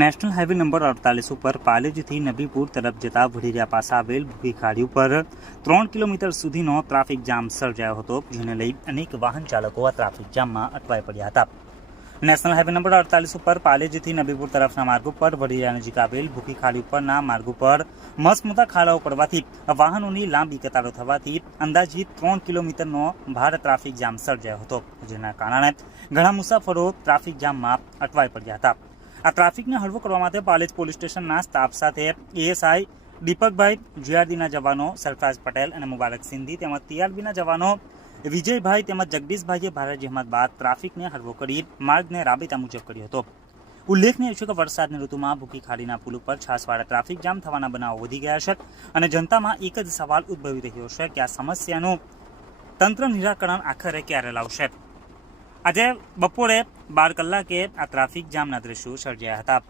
National highway number 48 ઉપર પાલેજથી નબીપુર તરફ જતા વઢેરિયા પાસે આવેલ ભૂખી ખાડી ઉપર 3 કિલોમીટર સુધીનો ટ્રાફિક જામ સર્જાયો હતો, જેને લઈ અનેક વાહન ચાલકો આ ટ્રાફિક જામમાં અટવાઈ પડ્યા હતા. નેશનલ હાઈવે નંબર 48 ઉપર પાલેજથી નબીપુર તરફના માર્ગ ઉપર વઢેરિયા નજીક આવેલ ભૂખી ખાડી ઉપરના માર્ગ ઉપર મસમોટા ખાડાઓ પડવાથી વાહનોની લાંબી કતારો થવાથી અંદાજિત 3 કિલોમીટરનો ભારે ટ્રાફિક જામ સર્જાયો હતો, જેના કારણે ઘણા મુસાફરો ટ્રાફિક જામમાં અટવાઈ પડ્યા હતા. આ ટ્રાફિકને હળવો કરવા માટે પાલેજ પોલીસ સ્ટેશનના સ્ટાફ સાથે એએસઆઈ દીપકભાઈ, જીઆરડીના જવાનો સરફરાજ પટેલ અને મુબારક સિંધી તેમજ ટીઆરબીના જવાનો વિજયભાઈ તેમજ જગદીશભાઈએ ભારે જહેમત બાદ ટ્રાફિકને હળવો કરી માર્ગને રાબેતા મુજબ કર્યો હતો. ઉલ્લેખનીય છે કે વરસાદની ઋતુમાં ભૂખી ખાડીના પુલ ઉપર છાસવાળા ટ્રાફિક જામ થવાના બનાવો વધી ગયા છે અને જનતામાં એક જ સવાલ ઉદ્ભવી રહ્યો છે કે આ સમસ્યાનું તંત્ર નિરાકરણ આખરે ક્યારે લાવશે. આજે બપોરે 12 કલાકે આ ટ્રાફિક જામના દ્રશ્યો સર્જાયા હતા.